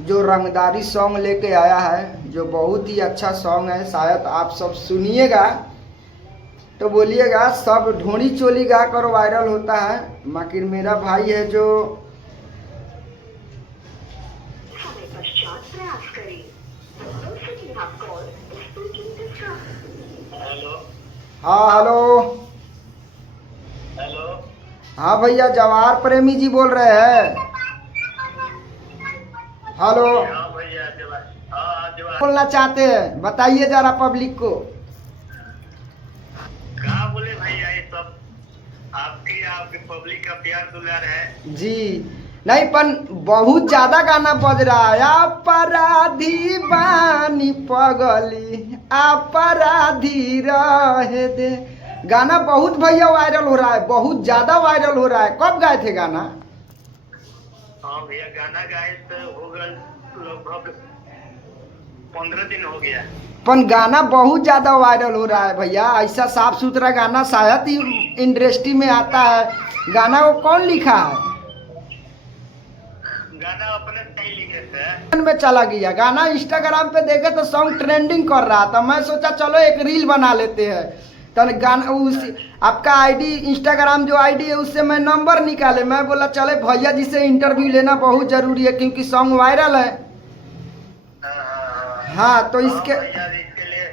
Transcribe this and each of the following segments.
जो रंगदारी सॉन्ग लेके आया है, जो बहुत ही अच्छा सॉन्ग है। शायद आप सब सुनिएगा तो बोलिएगा सब ढोड़ी चोली गा कर वायरल होता है, मगर मेरा भाई है जो हाँ हेलो। हेलो। हाँ भैया जवाहर प्रेमी जी बोल रहे हैं। हेलो। हाँ भैया हाँ जवाहर बोलना चाहते हैं, बताइए जरा पब्लिक को। कहाँ बोले भैया, ये सब आपकी पब्लिक का प्यार दुलार है जी नहीं, पर बहुत ज्यादा गाना बज रहा है। अपराधी बानी पगली अपराधी रहे दे, गाना बहुत भैया वायरल हो रहा है, बहुत ज्यादा वायरल हो रहा है। कब गाए थे गाना? हाँ भैया, गाना गाए तो हो गए लगभग 15 दिन हो गया। पर गाना बहुत ज्यादा वायरल हो रहा है भैया। ऐसा साफ सुथरा गाना शायद ही इंडस्ट्री में आता है। गाना को कौन लिखा है? गाना अपने नहीं लिखे थे। में चला गया गाना, इंस्टाग्राम पे देखे तो सॉन्ग ट्रेंडिंग कर रहा था। मैं सोचा चलो एक रील बना लेते हैं। तो गाना उस आपका आईडी, इंस्टाग्राम जो आईडी है उससे मैं नंबर निकाले। मैं बोला चले भैया जी से इंटरव्यू लेना बहुत जरूरी है क्योंकि सॉन्ग वायरल है। हाँ तो इसके लिए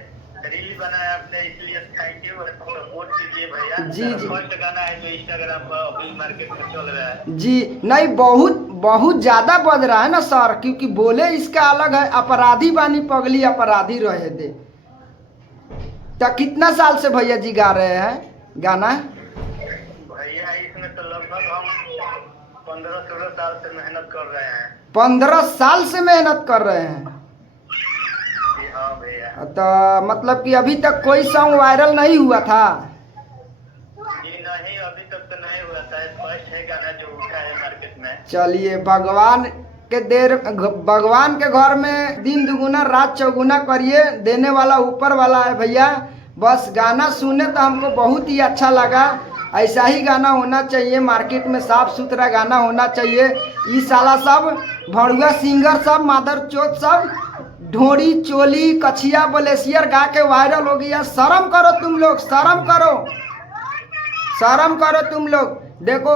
रील बनाया आपने, इसलिए थैंक यू, सपोर्ट कीजिए भैया। जी जी। फर्स्ट गाना है जो इंस्टाग्राम पर अभी मार्केट में चल रहा है। जी नहीं, बहुत ज्यादा बज रहा है ना सर, क्योंकि बोले इसका अलग है, अपराधी बानी पगली अपराधी रहे दे। तो कितना साल से भैया जी गा रहे हैं गाना? भैया इसमें तो लगभग हम 15-16 साल से मेहनत कर रहे हैं। 15 साल से मेहनत कर रहे हैं? जी हाँ भैया। तो मतलब कि अभी तक कोई सॉन्ग वायरल नहीं हुआ था? जी नहीं, अभी तक तो नहीं हुआ था। फर्स्ट है गाना जो उठा है मार्केट में। चलिए, भगवान के घर में दिन दुगुना रात चौगुना करिए, देने वाला ऊपर वाला है भैया। बस गाना सुने तो हमको बहुत ही अच्छा लगा। ऐसा ही गाना होना चाहिए, मार्केट में साफ सुथरा गाना होना चाहिए। ये साला सब भड़ुआ सिंगर सब मादर चोत सब ढोड़ी चोली कछिया बलेसियर गा के वायरल हो गया। शर्म करो तुम लोग, शर्म करो, शर्म करो तुम लोग। देखो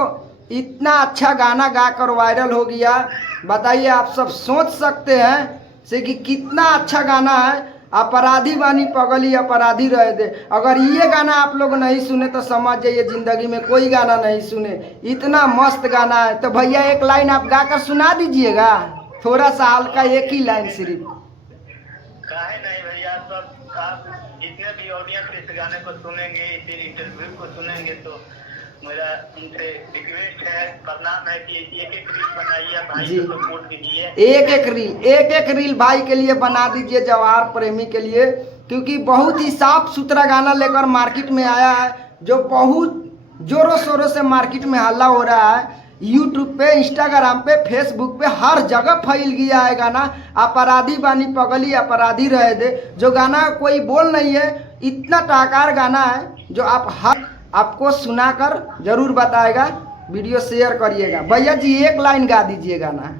इतना अच्छा गाना गाकर वायरल हो गया। बताइए, आप सब सोच सकते हैं से कि कितना अच्छा गाना है। अपराधी बानी पगली अपराधी रहे दे। अगर ये गाना आप लोग नहीं सुने तो समझ जाइए जिंदगी में कोई गाना नहीं सुने। इतना मस्त गाना है। तो भैया एक लाइन आप गाकर सुना दीजिएगा, थोड़ा सा हल्का, एक ही लाइन सिर्फ। काहे नहीं भैया, सब आप जितने भी ऑडियंस इस गाने को सुनेंगे, इस इंटरव्यू को सुनेंगे, तो मेरा उनसे रिक्वेस्ट है, प्रणाम है कि एक एक रील बनाइए, भाई को सपोर्ट कीजिए। एक एक रील भाई के लिए बना दीजिए, जवाहर प्रेमी के लिए, क्योंकि बहुत ही साफ सुथरा गाना लेकर मार्केट में आया है, जो बहुत जोरों शोरों से मार्केट में हल्ला हो रहा है। यूट्यूब पे, इंस्टाग्राम पे, फेसबुक पे हर जगह फैल गया है गाना अपराधी बानी पगली अपराधी रहे दे। जो गाना कोई बोल नहीं है, इतना टाकार गाना है जो आपको सुनाकर जरूर बताएगा। वीडियो शेयर करिएगा। भैया जी एक लाइन गा दीजिए गाना।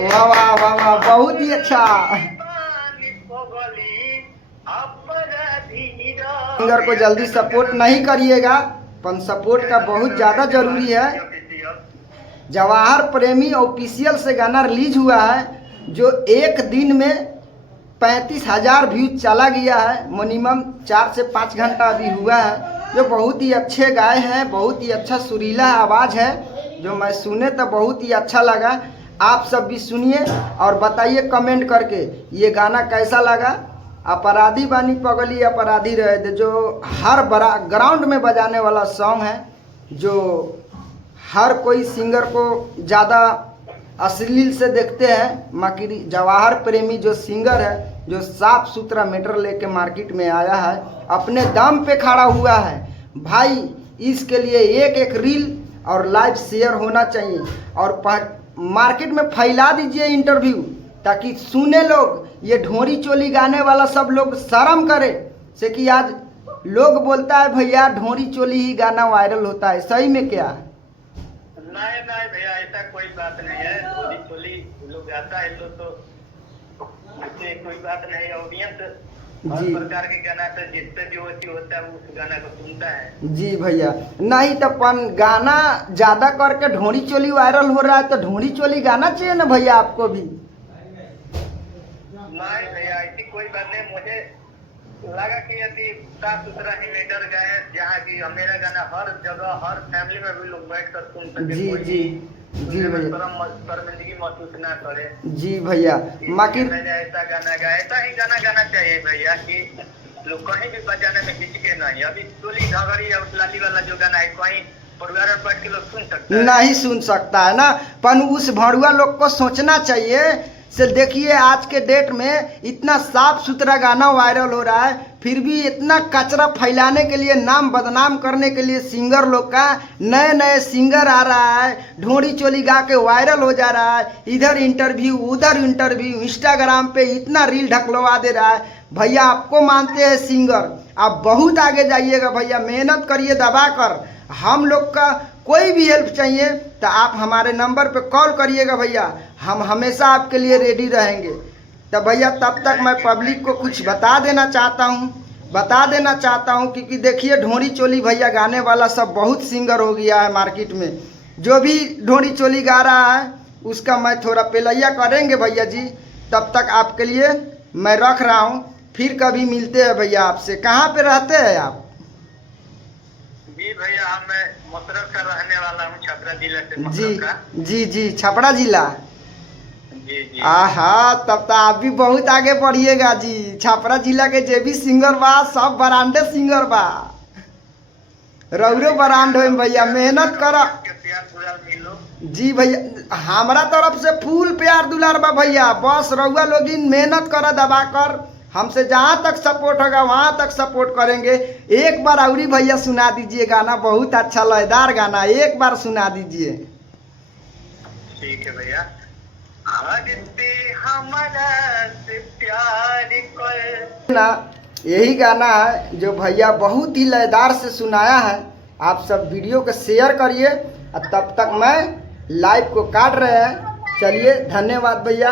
वाह वाह वाह वाह, बहुत ही अच्छा। सिंगर को जल्दी सपोर्ट नहीं करिएगा, पर सपोर्ट का बहुत ज़्यादा जरूरी है। जवाहर प्रेमी ऑफिशियल से गाना रिलीज हुआ है, जो एक दिन में 35,000 व्यूज चला गया है। मिनिमम 4 से 5 घंटा अभी हुआ है। जो बहुत ही अच्छे गाए हैं, बहुत ही अच्छा सुरीला आवाज़ है, जो मैं सुने तो बहुत ही अच्छा लगा। आप सब भी सुनिए और बताइए कमेंट करके ये गाना कैसा लगा। अपराधी बानी पगली अपराधी रहे थे, जो हर बड़ा ग्राउंड में बजाने वाला सॉन्ग है, जो हर कोई सिंगर को ज़्यादा अश्लील से देखते हैं, मगर जवाहर प्रेमी जो सिंगर है, जो साफ सुथरा मैटर लेके मार्केट में आया है, अपने दम पे खड़ा हुआ है भाई। इसके लिए एक एक रील और लाइव शेयर होना चाहिए और मार्केट में फैला दीजिए इंटरव्यू, ताकि सुने लोग। ये ढोरी चोली गाने वाला सब लोग शर्म करे से कि आज लोग बोलता है भैया ढोरी चोली ही गाना वायरल होता है, सही में क्या? नहीं नहीं भैया, ऐसा कोई बात नहीं है। ढोरी चोली लोग गाता है तो उससे कोई बात नहीं। ऑडियंस हर जी प्रकार के गाना तो जिससे जो होता है वो उस गाना को सुनता है। जी भैया, नहीं तो गाना ज्यादा करके ढोरी चोली वायरल हो रहा है, तो ढोरी चोली गाना चाहिए ना भैया आपको भी। नहीं भैया, ऐसी कोई बात नहीं। मुझे लगा कि यदि साफ सुथरा ही मैटर गाए, जहाँ की मेरा गाना हर जगह हर फैमिली में भी लोग बैठ कर सुन सके। जी कोई जी जी भैया, शर्मिंदगी महसूस ना करे। जी भैया। माकिर मैंने ऐसा गाना गाया, ऐसा ही गाना गाना चाहिए भैया कि लोग कहीं भी बजाने में हिचके नहीं। अभी चोली घगड़ी और लाली वाला जो गाना है, कहीं परिवार में बैठ के लोग सुन सकते हैं? नहीं सुन सकता है ना, पर उस भड़ुआ लोग को सोचना चाहिए। से देखिए आज के डेट में इतना साफ सुथरा गाना वायरल हो रहा है, फिर भी इतना कचरा फैलाने के लिए, नाम बदनाम करने के लिए सिंगर लोग का नए नए सिंगर आ रहा है, ढोरी चोली गा के वायरल हो जा रहा है। इधर इंटरव्यू उधर इंटरव्यू, इंस्टाग्राम पे इतना रील ढकलवा दे रहा है। भैया आपको मानते हैं सिंगर, आप बहुत आगे जाइएगा भैया, मेहनत करिए दबा कर। हम लोग का कोई भी हेल्प चाहिए तो आप हमारे नंबर पे कॉल करिएगा भैया, हम हमेशा आपके लिए रेडी रहेंगे। तो भैया तब तक मैं पब्लिक को कुछ बता देना चाहता हूँ क्योंकि देखिए ढोरी चोली भैया गाने वाला सब बहुत सिंगर हो गया है मार्केट में। जो भी ढोरी चोली गा रहा है उसका मैं थोड़ा पेलैया करेंगे भैया जी। तब तक आपके लिए मैं रख रहा हूँ, फिर कभी मिलते हैं भैया आपसे। कहाँ पे रहते हैं आप? जी भैया, मैं मसरत का रहने वाला हूँ, छपरा जिला से। जी जी छपरा जिला। जी जी। आहा, तब तो आप भी बहुत आगे बढ़िएगा जी। छपरा जिला के जे भी सिंगर बा सब बरांडे सिंगर बा, रौरो बरांड हो भैया, मेहनत करा जी भैया। हमारा तरफ से फुल प्यार दुलार बा भैया, बस रउआ लोग मेहनत करा दबा कर। हमसे जहाँ तक सपोर्ट होगा वहाँ तक सपोर्ट करेंगे। एक बार अउरी भैया सुना दीजिए गाना, बहुत अच्छा लयदार गाना, एक बार सुना दीजिए। ठीक है भैया। हमारा से प्यार कर ना, यही गाना है जो भैया बहुत ही लयदार से सुनाया है। आप सब वीडियो को शेयर करिए और तब तक मैं लाइव को काट रहे हैं। चलिए धन्यवाद भैया।